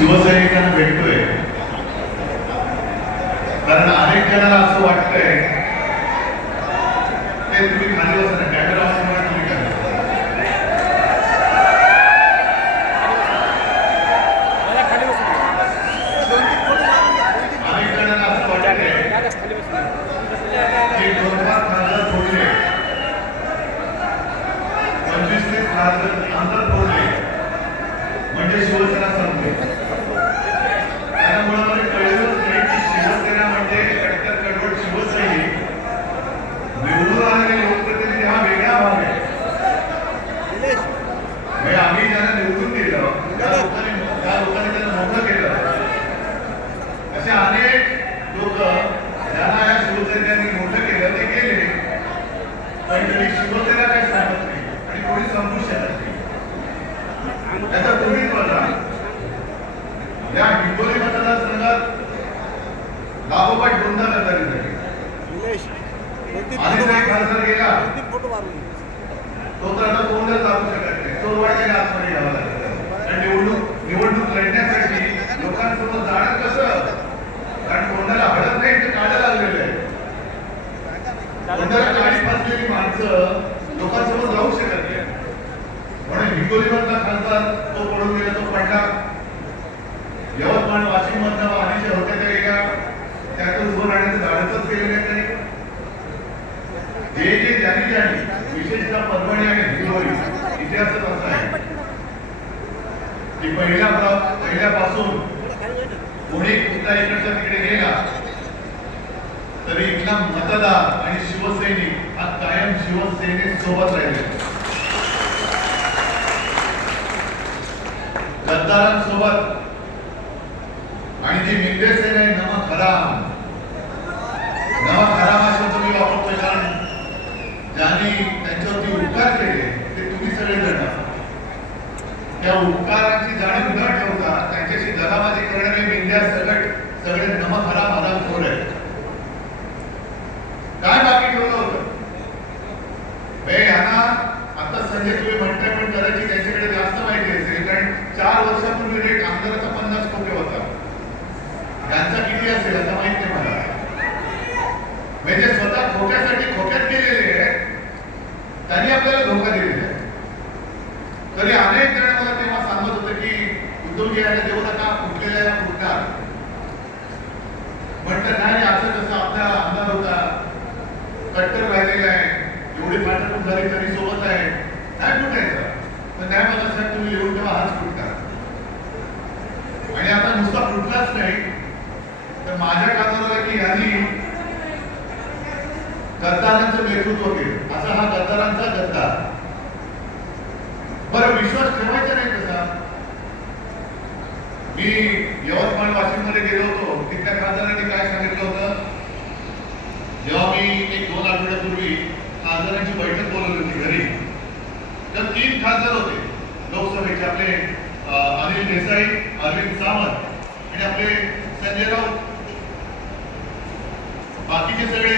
शिवसैनिकांना भेटतोय, कारण अनेक जणांना असं वाटतंय ते तुम्ही खाली बसा ना, कॅमेरा ऑन करा, तुम्ही काय अनेक जणांना असं वाटतंय की 2-5 खासदार फोडले, 25-30 खासदार फोडले म्हणजे शिवसेना संपली. त्यामुळे मला कळलंच नाही की शिवसेना म्हणजे कट्टर कडवट शिवसैनिक, निवडून आलेले लोकप्रतिनिधी हा वेगळा भाग आहे. आम्ही ज्यांना निवडून दिलं त्या लोकांनी त्यांना मोठं केलं. असे अनेक लोक ज्यांना या शिवसैनिकांनी मोठं केलं ते गेले, पण तरी शिवसेना काही सांगत नाही आणि कोणी समजू शकत नाही. त्याचा तुम्हीच बघा, या हिंगोली मतदारसंघात लागोपाठ 2दा गद्दारी झाली. आणि एक खासदार गेला तो तर आता कोणच जाऊ शकत नाही, तो वाढच्या आतमध्ये घ्यावा लागतं. आणि निवडणूक लढण्यासाठी लोकांसोबत जाणं कसं, कारण कोणाला हळद नाही ते काढायला लागलेलं आहे. कोणाला काळी फसलेली माणसं लोकांसोबत जाऊ शकत नाही. म्हणून हिंगोलीमधला खासदार तो पडून गेला, तो पडला. यवतमाळ वाशिम मधला वाहनाच्या होत्या त्या गेल्या, त्यातून उभं राहण्याचं धाडसच केलं नाही त्यांनी. जे ज्यांनी विशेषतः परभणी आणि हिंगोली इतिहासच असा आहे की पहिल्यापासून कोणी कुठला इकडचा तिकडे गेला तरी इथला मतदार आणि शिवसैनिक हा कायम शिवसेनेसोबत राहिले. गद्दारांसोबत आणि जी मिंदे सेना आहे, नमक हराम हा शब्द मी वापरतोय, कारण ज्यांनी त्यांच्यावरती उपकार केले ते तुम्ही सगळे जण. त्या उपकारांची जाणीव न ठेवता त्यांच्याशी दगाबाजी करणारे मिंद्या सगळे नमक हराम खोर आहेत. काय बाकी ठेवलं होतं यांना? आता संजय तुम्ही म्हणताय, पण कदाचित त्यांच्याकडे जास्त माहिती असेल, कारण 4 वर्षापूर्वी रेट आमदाराचा 50 कोटी होता. यांचा किती असेल आता माहित नाही मला. म्हणजे स्वतः खोट्यासाठी खोक्यात गेलेले आहेत, त्यांनी आपल्याला धोका दिलेला आहे. तरी अनेक जण मला तेव्हा सांगत होते की उद्धवजी यांना देऊ नका, फुटलेल्या फुटणार. म्हटलं नाही, असं कसं, आपला आमदार होता, कट्टर राहिलेला आहे, एवढी फाटक झाली तरी सोबत आहे, नाही फुटायचं. पण नाही मला साहेब तुम्ही येऊन तेव्हा हाच फुटता. आणि आता नुसता फुटलाच नाही तर माझ्या कानावर की यांनी गद्दारांचं नेतृत्व केलं. असा हा गद्दारांचा गद्दार. बरं, विश्वास ठेवायचा नाही कसा? मी यवतमाळ वाशिम मध्ये गेलो होतो, तिथल्या खासदारांनी काय सांगितलं होतं, जेव्हा मी 1-2 आठवड्यापूर्वी खासदारांची बैठक बोलवली होती घरी, तर 3 खासदार होते लोकसभेचे, आपले अनिल देसाई, अरविंद सावंत आणि आपले संजय राऊत. बाकीचे सगळे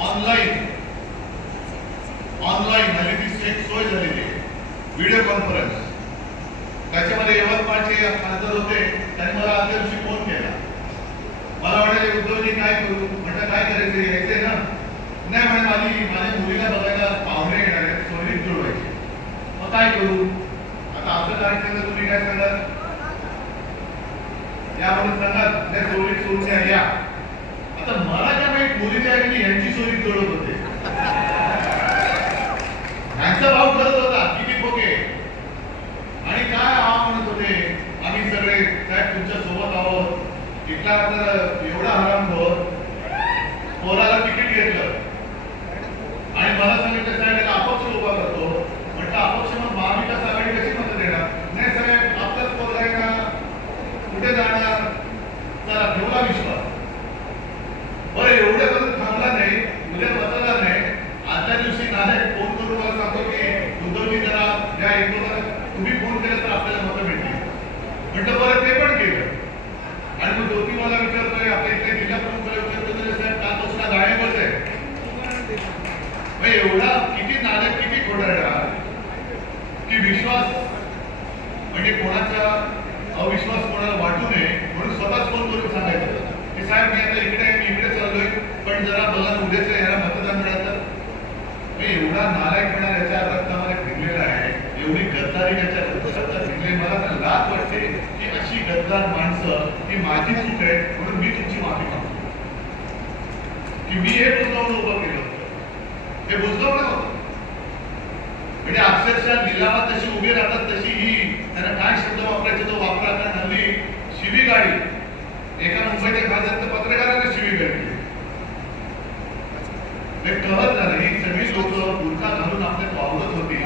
ऑनलाईन हल्ली ती सोय झालेली आहे, व्हिडिओ कॉन्फरन्स. त्याच्यामध्ये यवतमाळचे खासदार होते, त्यांनी मला आदल्या दिवशी फोन केला. मला वाटलं उद्धवजी काय करू, म्हटलं काय करायचं, यायचंय ना? नाही म्हणे, माझ्या मुलीला बघायला पाहुणे येणार आहेत, सोयरीक जुळवायची. मग काय करू? आता आपलं काय केलं, तुम्ही काय सांगाल? यावरून सांगाल त्या सोयरीक सोडून या. आता मला काय माहित, मुलीच्या ऐवजी यांची सोयरीक जुळवत होते. यांचा भाव करत होता किती खोके, आणि काय म्हणत होते, आम्ही सगळे साहेब तुमच्या सोबत आहोत. इथला तर एवढा हरामखोर, पोराला तिकीट घेतलं आणि मला सांगितलं साहेब याला अपक्ष उभा करतो. म्हटलं अपक्ष मग महाविकास आघाडी कशी मतं देणार? नाही साहेब, आपलाच पोरगा आहे ना, कुठे जाणार? चला, ठेवला विश्वास. बरं, एवढं करून थांबला नाही, उद्या मतदार नाही. आजच्या दिवशी नारायण फोन करून मला सांगतो की उद्धवजी जरा ज्या तुम्ही फोन केला तर आपल्याला मतं भेटली. म्हटलं बरं, ते पण केलं. आणि मग ज्योती मला विचारतोय, आपल्या इथल्या जिल्हा प्रमुखाला विचारतो, तरी साहेब का तोसला गायबच आहे. एवढा किती नाटक, किती खोटारडा की विश्वास म्हणजे कोणाचा अविश्वास कोणाला वाटू पण जरा बघा उद्याच्या याला मतदान मिळालं. एवढा नालायकपणा याच्या रक्तामध्ये फिरलेला आहे, एवढी गद्दारी त्याच्या रक्तात फिरली. मला तर लाज वाटते की अशी गद्दार माणसं, ही माझी चूक आहे म्हणून मी तुमची माफी मागतो की मी हे बुजवून उभं केलं होतं. हे बुजवलं होतं म्हणजे अक्षरशः निलावात जशी उभी राहतात तशी ही त्यांना काय शब्द वापरायचे तो वापरा. कारण हल्ली शिवीगाळी, एका मुंबईच्या खासदार पत्रकारांना शिवीगाळी कहत झालं. ही सगळी लोक बुरखा घालून आपल्या पावलत होती,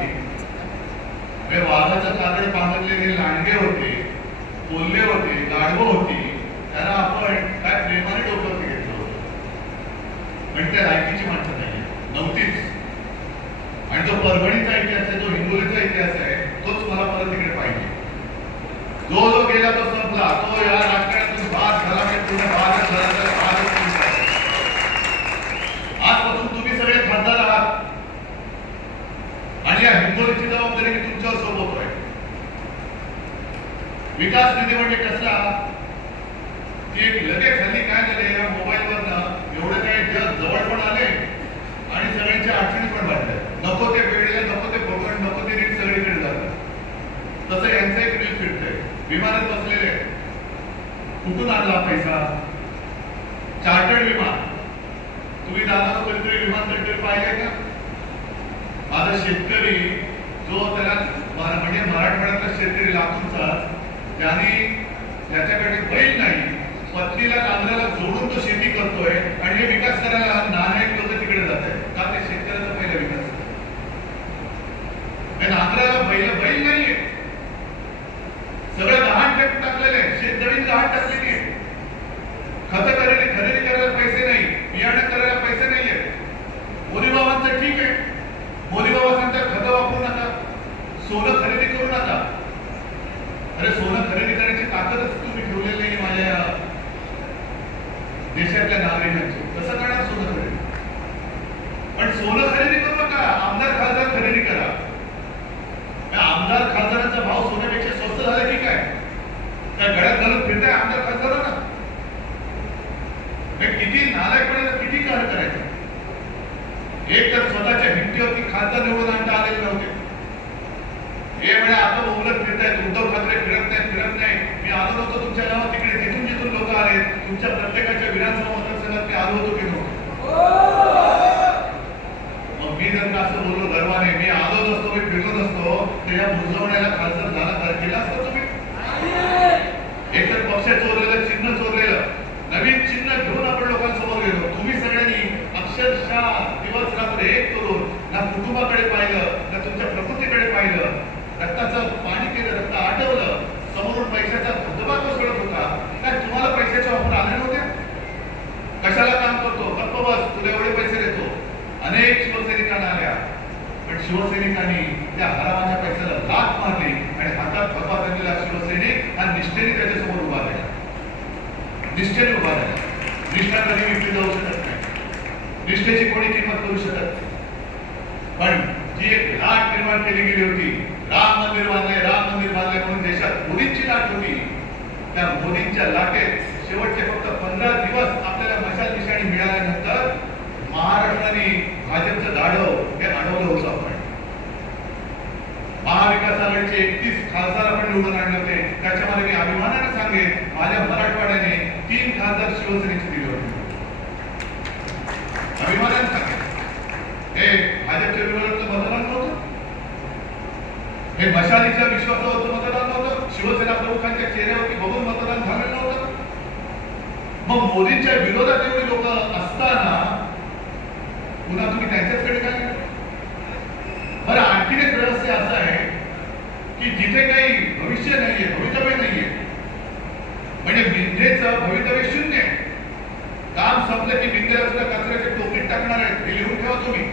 वाघाचं कातड पांघरलेले लांडगे होते, कोल्हे होते, गाढवं होती. त्यांना आपण काय प्रेमाने डोक्यावरती घेतलं होतं. पण त्या लायकीची माणसं नाही नव्हतीच. आणि जो परभणीचा इतिहास आहे, जो हिंगोलीचा इतिहास आहे, तोच मला परत तिकडे पाहिजे. जो जो गेला तो संपला. तो या राजकारणातून बाद झाला की पूर्ण बादच झाला तर बादच झाला. आजपासून तुम्ही सगळे खासदार आहात आणि या हिंगोलीची जबाबदारी मी तुमच्यावर सोपवतोय. विकास निधी म्हणजे कसला की एक लगेच हल्ली काय झाले, या मोबाईलवरनं एवढे काही जग जवळ पण आले आणि सगळ्यांच्या अडचणी पण वाढल्या. नको ते वेळेला, नको ते फोटो, नको ते रील सगळीकडे जातात. तसं यांचं एक रील फिरतंय. विमानात बसलेले, कुठून आणला पैसा? चार्टर्ड विमान. तुम्ही दादा कधीतरी विमानतळ पाहिले का? माझा शेतकरी जो त्याला म्हणजे मराठवाड्यातला शेतकरी लातूरचा, ज्याच्याकडे बैल नाही, पत्नीला नांगराला जोडून तो शेती करतोय आणि हे विकास करायला नानायक लोक तिकडे जात आहेत. का? ते शेतकऱ्याचा पहिला विकास. नांगराला बैल नाहीये, सगळं गहाण टाकलेलं आहे, शेतजमीन गहाण टाकलेली आहे. खतं खरेदी करायला पैसे नाही, बियाणं करायला पैसे नाहीये. मोदी बाबांचं ठीक आहे, मोदी बाबा सांगतात खतं वापरू नका, सोनं खरेदी करू नका. अरे सोनं खरेदी करण्याची ताकदच तुम्ही ठेवलेली नाही माझ्या देशातल्या नागरिकांची. कसं करणार सोनं खरेदी? पण सोनं खरेदी करू नका, आमदार खासदार खरेदी करा. आमदार खासदारांचा भाव सोन्यापेक्षा स्वस्त झाला की काय? गळ्यात घालून फिरताय आमदार खासदारांना. किती नालायकपणाला किती कार्य करायचं. एक तर स्वतःच्या भिंतीवरती खासदार निवडून आणता आलेले नव्हते. हे म्हणजे आता उमलत फिरतायत, उद्धव ठाकरे फिरत नाही. मी आलो नव्हतो तुमच्या गावात, तिकडे जिथून जिथून लोक आले, तुमच्या प्रत्येकाच्या विधानसभा मतदारसंघात मी आलो होतो की नव्हतो? मग मी जर का असं बोललो गर्वाने, मी आलो नसतो, मी फिरलो नसतो, तर या बुजवण्याला खासदार झाला केला असतो तुम्ही? एकतर पक्ष चोरलेलं, चिन्ह चोरलेलं, नवीन चिन्ह घेऊन आपण लोकांसमोर गेलो. तुम्ही सगळ्यांनी अक्षरशः दिवस रात्र एक करून ना कुटुंबाकडे पाहिलं, ना तुमच्या प्रकृतीकडे पाहिलं. रक्ताचं पाणी केलं, रक्त आटवलं, समोरून पैशाचा धबधबा कोसळत होता. काय तुम्हाला पैशाचे ऑफर आले नव्हते? कशाला काम करतो, गप्प बस, तुला एवढे पैसे देतो. अनेक शिवसैनिकांना आल्या, पण शिवसैनिकांनी त्या हरामाच्या पैशाला लाथ मारली आणि हातात धबा धरलेला शिवसैनिक हा निष्ठेने त्याच्यासमोर उभा राहिला. निष्ठेने उभा राहिला. निष्ठा कधी विकली जाऊ शकत नाही, निष्ठेची कोणी किंमत करू शकत नाही. पण जी एक लाट निर्माण केली गेली होती, राम मंदिर बांधले म्हणून देशात मोदींची लाट होती. त्या मोदींच्या लाटेत शेवटचे फक्त 15 दिवस आपल्याला मशाल निशाणी मिळाल्यानंतर महाराष्ट्राने भाजपचं गाढव हे अडवलं होतं. आपण महाविकास आघाडीचे 31 खासदार आपण निवडून आणले होते. त्याच्यामध्ये मी अभिमानाने सांगेन, माझ्या मराठवाड्याने 3 खासदार शिवसेनेचे दिले होते. अभिमानाने सांगेन. हे भाजपच्या विरोधात मतदान नव्हतं, हे मशालीच्या विश्वासावरचं मतदान नव्हतं, शिवसेना प्रमुखांच्या चेहऱ्यावरती बघून मतदान झालेलं नव्हतं. मग मोदींच्या विरोधात एवढी लोक असताना पुन्हा तुम्ही त्यांच्याचकडे काय? बरं, आणखीन एक रहस्य असं आहे की जिथे काही भविष्य नाहीये, भवितव्य नाहीये, म्हणजे मिंदेचं भवितव्य शून्य आहे. काम संपलं की मिंदेला सुद्धा कचऱ्याच्या टोपलीत टाकणार आहेत, हे लिहून ठेवा तुम्ही.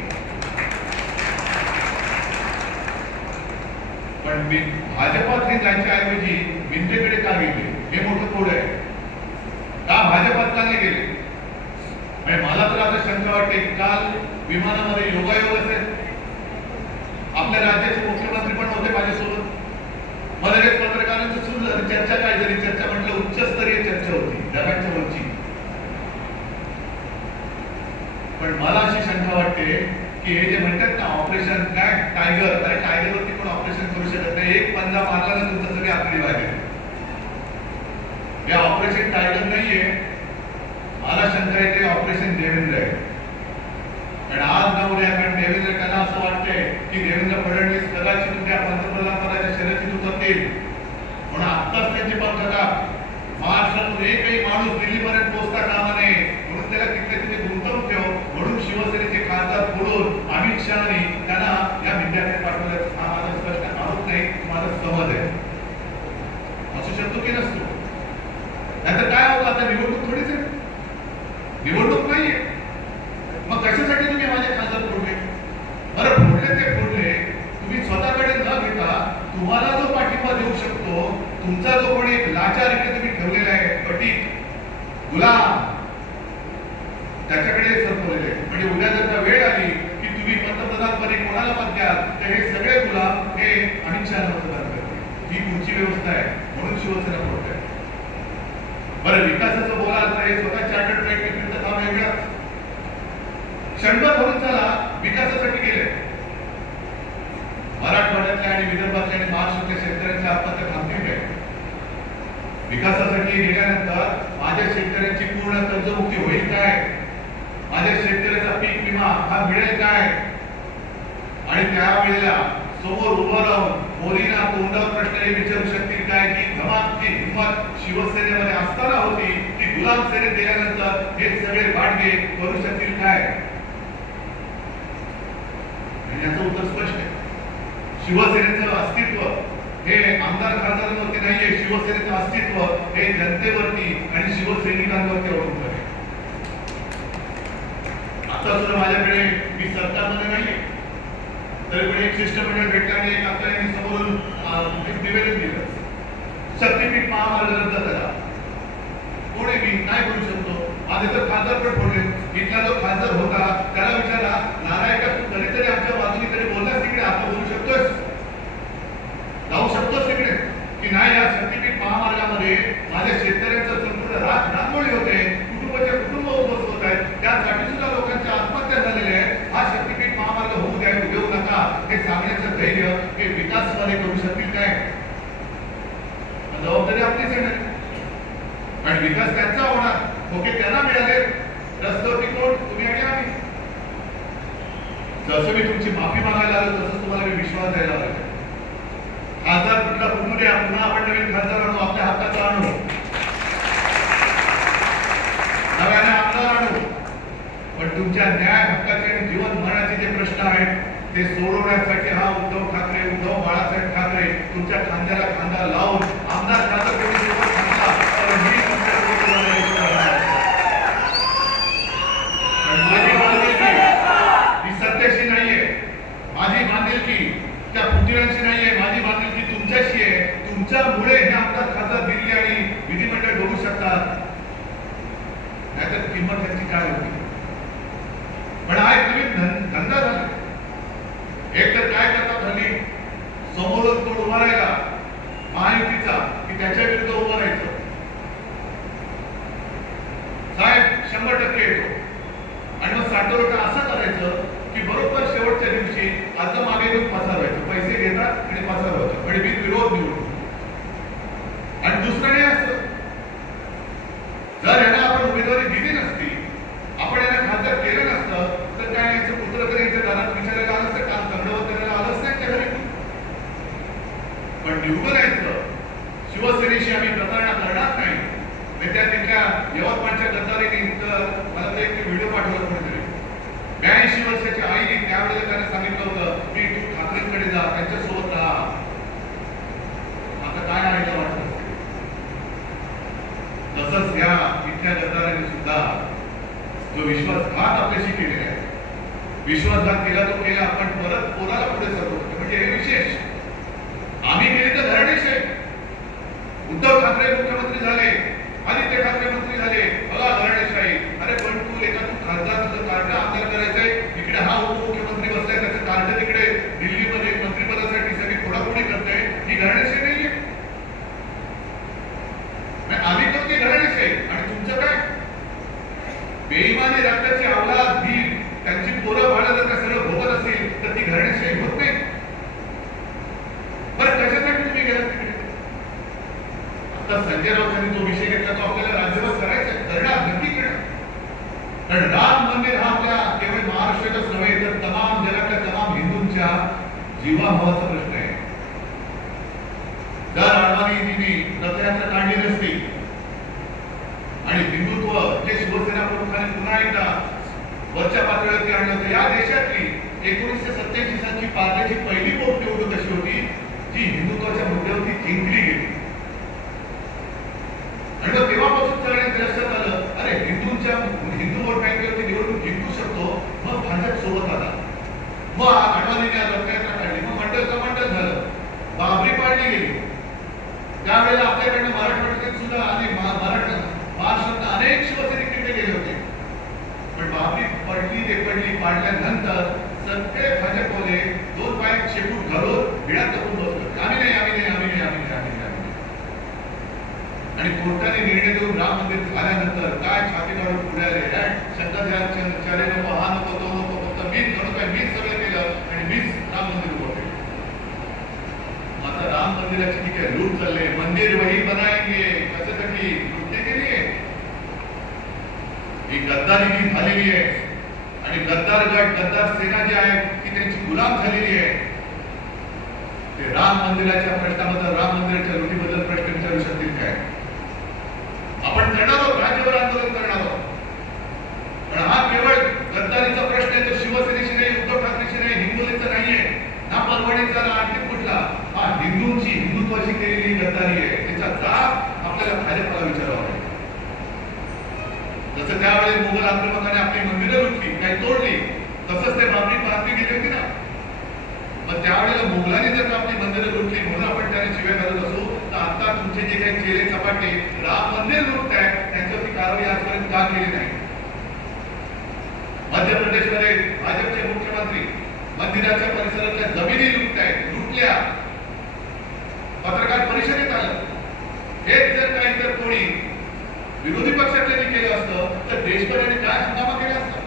पण भाजपात हे जायच्या ऐवजी मिंदेकडे का गेले, हे मोठं कोड आहे. का भाजपात का नाही गेले? म्हणजे मला तर आता शंका वाटते, काल विमानामध्ये योगायोग असेल, आपल्या राज्याचे मुख्यमंत्री पण होते माझ्यासोबत. मला एक पत्रकारांचं सुरू झाली चर्चा. काय झाली चर्चा? म्हटलं उच्चस्तरीय चर्चा होती जगाच्या वरची. वाटते की हे जे म्हणतात ना ऑपरेशन काय टायगर, अरे टायगरवरती कोण ऑपरेशन करू शकत नाही. एक पंजा मारला ना तुमचं सगळे आकडे बाहेर. हे ऑपरेशन टायगर नाहीये. मला शंका येते ऑपरेशन देवेंद्र आहे. आणि आज न उद्या कारण देवेंद्र त्यांना असं वाटतंय की देवेंद्र फडणवीस कदाचित उद्या पंतप्रधान पदाच्या शर्यतीत उतरतील म्हणून आत्ताच त्यांची पक्षता महाराष्ट्रातून एकही माणूस दिल्लीपर्यंत पोहोचता कामा नये म्हणून त्याला तिथे तिथे गुंतवून ठेव म्हणून शिवसेनेचे खासदार फोडून अमित शहानी त्यांना या विद्यार्थी पाठवल्याचा हा माझा स्पष्ट आरोप नाही, माझा समज आहे. असू शकतो की नसतो. नाहीतर काय होतं आता निवडणूक थोडीच आहे, निवडणूक नाहीये. मग कशासाठी तुम्ही माझे खासदार फोडले? बरं फोडले ते फोडले, तुम्ही स्वतःकडे न घेता तुम्हाला जो पाठिंबा देऊ शकतो तुमचा जो कोणी एक लाचार इकडे तुम्ही ठेवलेला आहे पटीक गुलाम त्याच्याकडे सरकवलेले. म्हणजे उद्या जर वेळ आली की तुम्ही पंतप्रधानपदी कोणाला मत द्याल तर हे सगळे गुलाम हे अमित शहा मतदान करतील. ही पुढची व्यवस्था आहे म्हणून शिवसेना फोडते. बरं विकासाचं बोलाल तर हे स्वतः चार्टर्ड ट्रॅक काम वेगळं. क्षणभर भरून चला विकासासाठी गेले. मराठवाड्यातल्या आणि विदर्भातल्या आणि महाराष्ट्रातल्या शेतकऱ्यांच्या आत्महत्या थांबतील काय? विकासासाठी गेल्यानंतर माझ्या शेतकऱ्यांची पूर्ण कर्जमुक्ती होईल काय? माझ्या शेतकऱ्याचा पीक विमा हा मिळेल काय? आणि त्यावेळेला समोर उभं राहून मोदींना तोंडावर प्रश्न हे विचारू शकतील काय की धमाकची हिंमत शिवसेनेमध्ये असताना होती की गुलाम सेनेत गेल्यानंतर हे सगळे वाटगे करू शकतील काय? याचं उत्तर स्पष्ट आहे. शिवसेनेचं अस्तित्व हे आमदार खासदारांवरती नाहीये. शिवसेनेचं अस्तित्व हे जनतेवरती आणि शिवसैनिकांवरती अवलंबून आहे. आता सुद्धा माझ्याकडे मी सरकारमध्ये नाहीये तरी पण एक शिष्टमंडळ भेटला आणि एक आता यांनी समोरून एक निवेदन दिलं शक्तीपीठ महामार्ग रद्द करा. कोण आहे मी काय करू शकतो? माझे तर खासदार पण फोडले. इथला जो खासदार होता त्याला विचारा नारायण तू कधीतरी आमच्या बाजूने तरी बोललास तिकडे आता बोलू शकतोस जाऊ शकतोस तिकडे की नाही? या शक्तीपीठ महामार्गामध्ये माझ्या शेतकऱ्यांचं संपूर्ण रातमोळी होते, कुटुंबाचे कुटुंब उद्ध्वस्त होत आहेत, त्यासाठी सुद्धा लोकांच्या आत्महत्या झालेल्या आहेत. हा शक्तीपीठ महामार्ग होऊ द्या देऊ नका हे सांगण्याचं धैर्य हे विकासवाले करू शकतील काय? जबाबदारी आपलीच आहे आणि विकास त्यांचा होणार. ओके त्यांना मिळाले रस्त्यावरती कोण? तुम्ही आणि आम्ही. जसं मी तुमची माफी मागायला आलो तसंच तुम्हाला मी विश्वास द्यायला आलो. खासदार कुठला कुठू द्या, पुन्हा आपण नवीन खासदार आणू, आपल्या हाताचा आणू, नव्याने आमदार आणू. पण तुमच्या न्याय हक्काचे आणि जीवन मरणाचे जे प्रश्न आहेत ते सोडवण्यासाठी हा उद्धव ठाकरे, उद्धव बाळासाहेब ठाकरे तुमच्या खांद्याला खांदा लावून आमदार खासदार सोबत थांबला तर मी तुमच्यासोबत तुम्हाला यश करणार. माझी बांधिलकी ही सत्याशी नाहीये, माझी बांधिलकी त्या पुतळ्यांशी नाहीये, माझी बांधिलकी तुमच्याशी आहे. तुमच्यामुळे हे आमदार खासदार दिल्ली आणि विधिमंडळ बघू शकतात. नाहीतर किंमत त्यांची काय होती? पण हा एक नवीन धंदा झाला. एक तर काय करतात हल्ली समोरच कोण उभा राहिला महायुतीचा की त्याच्या विरुद्ध उभं राहायचं. साहेब 100% येतो आणि मग साठवटा असं करायचं की बरोबर शेवटच्या दिवशी आता मागे घेऊन पसार व्हायचं, पैसे घेतात आणि पसार व्हायचं आणि विरोध निवडून. आणि दुसरं नाही असतं जर यांना आपण उमेदवारी दिली नसती, आपण यांना खासदार केलं नसतं तर काय याचं पुत्र तरी यांच्या दारात विचारायला आलं असतं, काम दंडवत करायला आलं असतं यांच्या घरी. पण निवडून यायचं शिवसेनेशी आम्ही प्रतारणा करणार नाही. त्या तिथल्या यवतमाळच्या गद्दारीने मला ते एक व्हिडिओ पाठवला कोणीतरी. 82 वर्षाची आईने त्यावेळेला त्याने सांगितलं होतं की तू ठाकरेंकडे जा, त्यांच्यासोबत राहा. आता काय आईला वाटत असते? तसंच या इथल्या गद्दारांनी सुद्धा जो विश्वासघात आपल्याशी केलेला आहे, विश्वासघात केला तो केला, आपण परत पोराला पुढे सरकवतो. म्हणजे हे विशेष आम्ही केली तर धरणेश आहे. उद्धव ठाकरे मुख्यमंत्री झाले, आदित्य ठाकरे मंत्री झाले, बघा धरणेशाही. अरे पण तू एका तू खासदार तुझं कार्ड आमदार करायचंय, इकडे हा उपमुख्यमंत्री बसलाय त्याचं कार्ड तिकडे दिल्लीमध्ये मंत्रिपदासाठी सगळी फोडाफोडी करते. ही धरणेशाही नाहीये. आम्ही तो ती धरणेशाही आणि तुमचं काय बेईमानी रक्ताची अवलाद ही त्यांची पोरं बाळं जर का सगळं भोगत असेल तर ती घराण्याशिवाय होत नाही. बरं कशासाठी तुम्ही गेलात तिकडे? आता संजय राऊतांनी जो विषय घेतला तो आपल्याला राज्यभर करायचा, करणार, नक्की करणार. कारण राम मंदिर हा आपल्या केवळ महाराष्ट्राचाच नव्हे तर तमाम जगातल्या तमाम हिंदूंच्या जीवाभावाचा प्रश्न आहे. जर अडवाणीजींनी रथयात्रा काढली नसती आणि हिंदुत्व जे शिवसेना प्रमुखांनी पुन्हा एकदा वरच्या पातळीवरती आणलं होतं, या देशातली 1987 सालची पार्टीची पहिली पोटनिवडणूक अशी होती जी हिंदुत्वाच्या मुद्द्यावरती जिंकली गेली. आणि मग तेव्हापासून सगळ्यांना लक्षात आलं, अरे हिंदू वोट बँकेवरती निवडणूक जिंकू शकतो. मग भाजप सोबत आला, मग अडवाणीने रथयात्रा काढली, मग मंडळ झालं, बाबरी पाडली गेली. त्यावेळेला आपल्याकडनं मराठवाड्यात सुद्धा आणि महाराष्ट्रात अनेक शिवसैनिक तिकडे गेले होते. पण बाबरी पडली पाडल्यानंतर सगळे भाजपवाले दोन पायात शेपूट घालून भिडात लपून बसले, आम्ही नाही. आणि कोर्टाने निर्णय देऊन राम मंदिर झाल्यानंतर काय छाती काढून पुढे आले, शंकराचार्याने हा नको तो नको, फक्त मीच सगळं केलं आणि मीच राम मंदिर उभं केलं. आता राम मंदिराची ठीक आहे लूट चालले, मंदिर वही बनाएंगे, कशासाठी कृत्य केली आहे, ही गद्दारी जी झालेली आहे. आणि गद्दार गट गद्दार सेना जी आहे ती त्यांची गुलाम झालेली आहे. ते राम मंदिराच्या प्रश्नाबद्दल, राम मंदिराच्या लुटीबद्दल प्रश्न विचारू शकतील काय? आपण करणार आहोत, राज्यभर आंदोलन करणार आहोत. पण हा केवळ गद्दारीचा प्रश्न आहे, तो शिवसेनेशी नाही, उद्धव ठाकरेशी नाही, हिंगोलीचा नाहीये, ना परभणीचा, ना आणखी कुठला. हा हिंदुत्वाशी केलेली गद्दारी आहे. त्याचा जाब आपल्याला भाजपला विचारावा लागेल. जसं त्यावेळेस मुघल आक्रमकाने आपली मंदिरं लुटली, काही तोडली, तसंच ते बाबरी पार्टी गेली होती ना. मग त्यावेळेला मुघलांनी जर आपली मंदिरं लुटली म्हणून आपण त्यांना शिव्या घालत असू, तर आता तुमचे जे काही चेले चपाटे राम मंदिर लुटतायत त्यांच्यावरती कारवाई आजपर्यंत का केली नाही? मध्य प्रदेशमध्ये भाजपचे मुख्यमंत्री मंदिराच्या परिसरातल्या जमिनी लुटल्या, पत्रकार परिषदेत आलं. हेच जर काही तर कोणी विरोधी पक्षातल्यानी केलं असतं तर देशभराने काय हंगामा केला असता.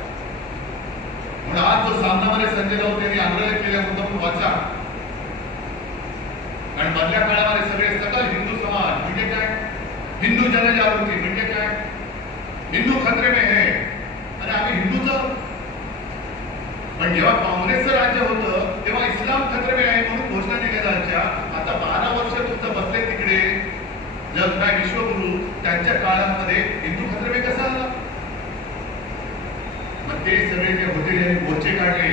म्हणून आज जो सामनामध्ये संजय राऊत यांनी आंदोलन केल्या मुद्दा वाचा. कारण मधल्या काळामध्ये सगळे सकल हिंदू समाज म्हणजे काय, हिंदू जनजागृती म्हणजे काय, हिंदू खतरे में है आणि आम्ही हिंदूच आहोत. पण जेव्हा काँग्रेसचं राज्य होतं तेव्हा इस्लाम खतरे में आहे म्हणून घोषणा दिल्या जायच्या. आता 12 वर्ष तुमचं बसले तिकडे जग काय विश्वगुरु, त्यांच्या काळामध्ये हिंदू खतरे में कसा आला? मग ते सगळे जे होते ज्यांनी मोर्चे काढले,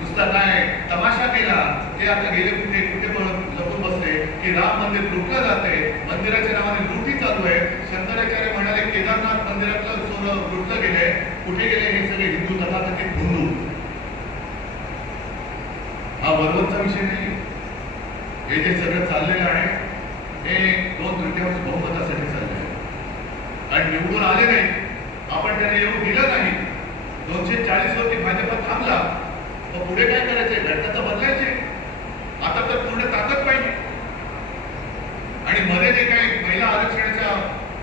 नुसता काय तमाशा केला, ते आता गेले कुठे लपून बसले की राम मंदिर लुटलं जाते, मंदिराच्या नावाने लुटी चालू आहे. शंकराचार्य म्हणाले केदारनाथ मंदिरातलं सोनं लुटलं गेलंय, कुठे गेले हे सगळे हिंदू तथाकथित हिंदू. हा वरवरचा विषय नाही. हे जे सगळं चाललेलं आहे हे 2/3 बहुमतासाठी चालले आहे. आणि निवडून आले नाही, आपण त्यांना येऊ दिलं नाही, 240 वरती भाजप थांबला, मग पुढे काय करायचंय? घटना तर बदलायचे. आता तर पूर्ण ताकद पाहिजे. आणि मध्ये जे काही महिला आरक्षणाच्या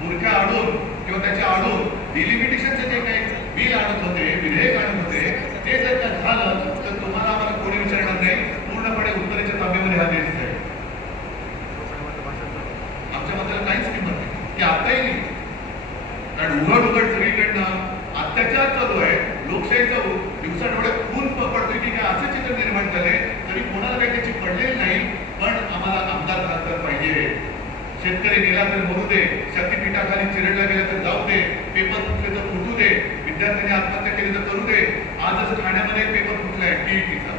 बुरख्या आडून किंवा त्याच्या आडून डिलिमिटेशनचे जे काही बिल आणत होते, विधेयक आणत होते, ते जर का झालं तर तुम्हाला आम्हाला कोणी विचारणार नाही, पूर्णपणे उत्तरेच्या ताब्यामध्ये हा देश आहे. आमच्या मताला काहीच किंमत नाही, की आताही नाही. कारण उघड सगळीकडनं अत्याचार चालू आहे, लोकशाहीचा दिवसाडोळ्यात खून पडतोय की काय असं चित्र निर्माण झालंय. तरी कोणाला काही त्याची पडलेली नाही. पण आम्हाला आमदार खासदार पाहिजे. शेतकरी गेला तर मरू दे, शक्तीपीठाखाली चिरडला गेला तर जाऊ दे, पेपर फुटले तर फुटू दे, विद्यार्थ्यांनी आत्महत्या केली तर करू दे. आजच ठाण्यामध्ये पेपर फुटलाय टीईटीचा,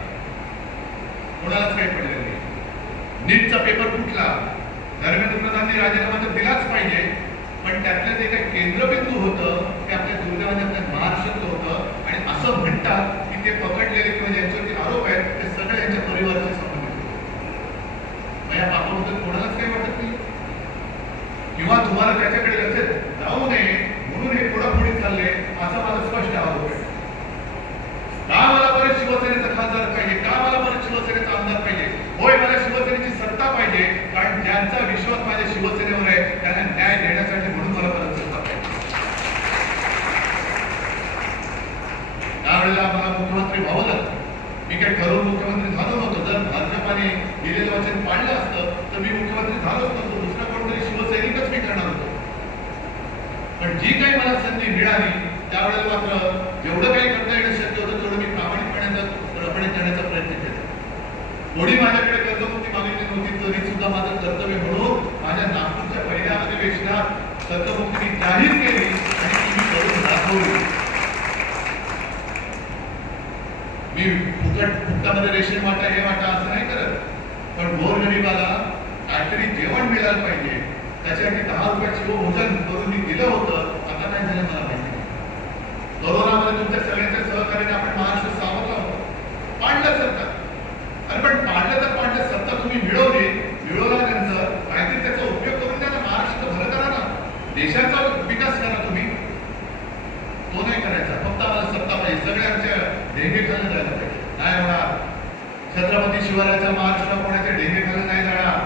कोणालाच काही पडलेलं नाही. नीटचा पेपर फुटला, धर्मेंद्र प्रधानने राजीनामा तर दिलाच पाहिजे. पण त्यातलं जे काही केंद्रबिंदू होतं ते आपल्या दुर्दैवाने महाराष्ट्रातलं होतं. आणि असं म्हणतात की ते पकडलेले किंवा ज्यांच्यावरती आरोप आहेत ते सगळे यांच्या परिवाराशी संबंधित होते. या बाबाबद्दल कोणालाच काही वाटत नाही, किंवा तुम्हाला त्याच्याकडे लक्ष जाऊ नये म्हणून हे पुढापुढी चालले असा माझा स्पष्ट आरोप आहे. का मला परत शिवसेनेचा खासदार पाहिजे, का मला परत शिवसेनेचा आमदार पाहिजे? होय, मला शिवसेनेची सत्ता पाहिजे. कारण ज्यांचा विश्वास माझ्या शिवसेनेवर आहे त्यांना न्याय देण्यासाठी, म्हणून मला परत सत्ता पाहिजे. त्यावेळेला मिळाली त्यावेळेला मात्र जेवढं काही करता येणं शक्य होतं तेवढं मी प्रामाणिकपणे करण्याचा प्रयत्न केला. कोणी माझ्याकडे कर्जमुक्ती मागितली नव्हती तरी सुद्धा माझं कर्तव्य म्हणून माझ्या नागपूरच्या पहिल्या अधिवेशनात कर्जमुक्ती मी जाहीर केली आणि ती मी करून दाखवली. मी फुकटामध्ये रेशन वाटा हे वाटा असं नाही करत, पण गोरगरिबाला काहीतरी जेवण मिळालं पाहिजे त्याच्यासाठी 10 रुपयाचं शिवभोजन करून मी दिलं होतं. आता काय झालं मला माहिती नाही. कोरोनामध्ये तुमच्या सगळ्यांच्या सहकार्याने आपण महाराष्ट्र सावरला होता, पाडलं सत्ता. अरे पण पाडलं तर पाडलं, सत्ता तुम्ही मिळवल्यानंतर काहीतरी त्याचा उपयोग करून द्या ना, महाराष्ट्र भलं करा ना, देशाचा विकास करा. तुम्ही तो नाही करायचा, फक्त आम्हाला सत्ता पाहिजे, सगळे आमच्या ढेंगे खाल्ले जायला पाहिजे. नाही होणार. छत्रपती शिवरायाचा महाराष्ट्र कोणाच्या ढेंगे खाल्ले नाही जाणार.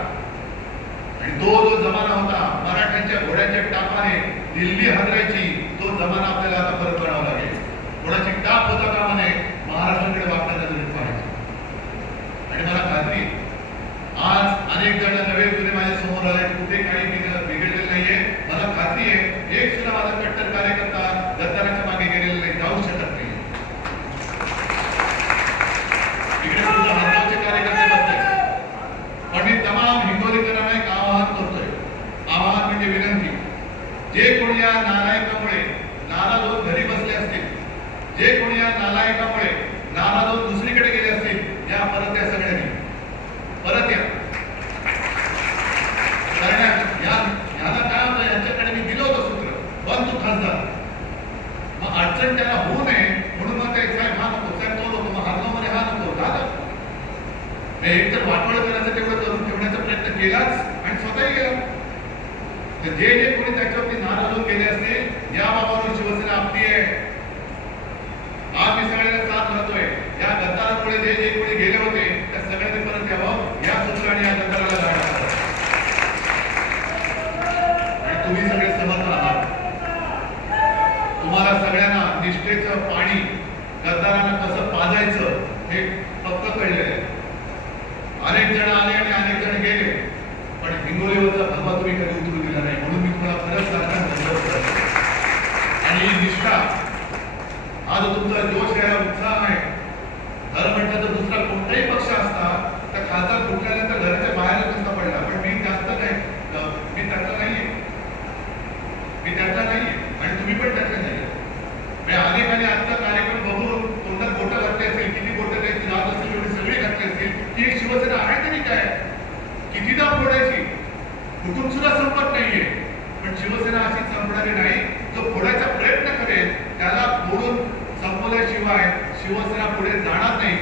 आणि तो जो जमाना होता मराठ्यांच्या घोड्यांच्या टापाने दिल्ली हादरायची, तो जमाना आपल्याला आता परत करावा लागेल. कोणाची टाप होता का म्हणे महाराष्ट्राकडे वागता नजरेत पाहायची. आणि मला खात्री आज अनेक जण नवे जुने माझ्या समोर आले, कुठे काही बिघडलेलं नाहीये. मला खात्री आहे एक सुद्धा माझा कट्टर कार्यकर्ता गद्दाराच्या मागे गेलेला नाही, जाऊ शकत नाही. इकडे सुद्धा हाताचे कार्यकर्ते बसले. पण मी तमाम हिंगोलीकरांना एक आवाहन करतोय. आवाहन म्हणजे विनंती. जे कोणी या नालायकामुळे नाराज होऊन घरी बसले असतील, जे कोणी या नालायकामुळे नाराज होऊन दुसरीकडे गेले असतील, या परत या सगळ्यांनी परत या. याला काय होतं, यांच्याकडे मी दिलं होतं सूत्र, बंद तू खासदार. मग अडचण त्याला होऊ नये म्हणून मग ते साहेब हा नको, साहेब तो नको, मग हातला मध्ये हा नको, झालं. एक तर वाटोळ करायचं तेवढं करून ठेवण्याचा प्रयत्न केलाच आणि स्वतःही गेला. तर जे जे कोणी त्याच्यावरती नाराज होऊन गेले असतील, या बाबांवर शिवसेना आपली आहे. आज मी सगळ्यांना साथ राहतोय. या गद्दारामुळे जे जे कोणी गेले होते त्या सगळ्यांनी परत यावं, या सूत्राने या गद्दाराला लढा. आणि तुम्ही सगळे समर्थ आहात. तुम्हाला सगळ्यांना निष्ठेचं पाणी गद्दारांना कसं पाजायचं हे फक्त कळलेलं आहे. अनेक जण आले आणि अनेक जण गेले, पण हिंगोलीवरचा धब्बा तुम्ही कधी उतरू दिला नाही, म्हणून मी तुम्हाला परत सांगताना धन्यवाद करतो. आणि निष्ठा, हा जो तुमचा जोश आहे, उत्साह आहे, खरं म्हटलं तर दुसरा कोणताही पक्ष असता तर खासदार फुटल्यानंतर घराच्या बाहेर नसता पडला. पण मी जास्त नाही, मी त्यातला नाहीये, मी त्यातला नाहीये आणि तुम्ही पण त्यातला नाहीये. अनेकांनी आजचा कार्यक्रम बघून तोंडात बोटं घातली असेल, किती बोटं द्यायची जात असेल एवढी सगळी घातली असतील की एक शिवसेना आहे तरी काय, कितीदा फोडायची, कुठून सुद्धा संपत नाहीये. पण शिवसेना अशी संपणारी नाही. जो फोडायचा प्रयत्न करेल त्याला फोडून संपवल्याशिवाय शिवसेना पुढे जाणार नाही.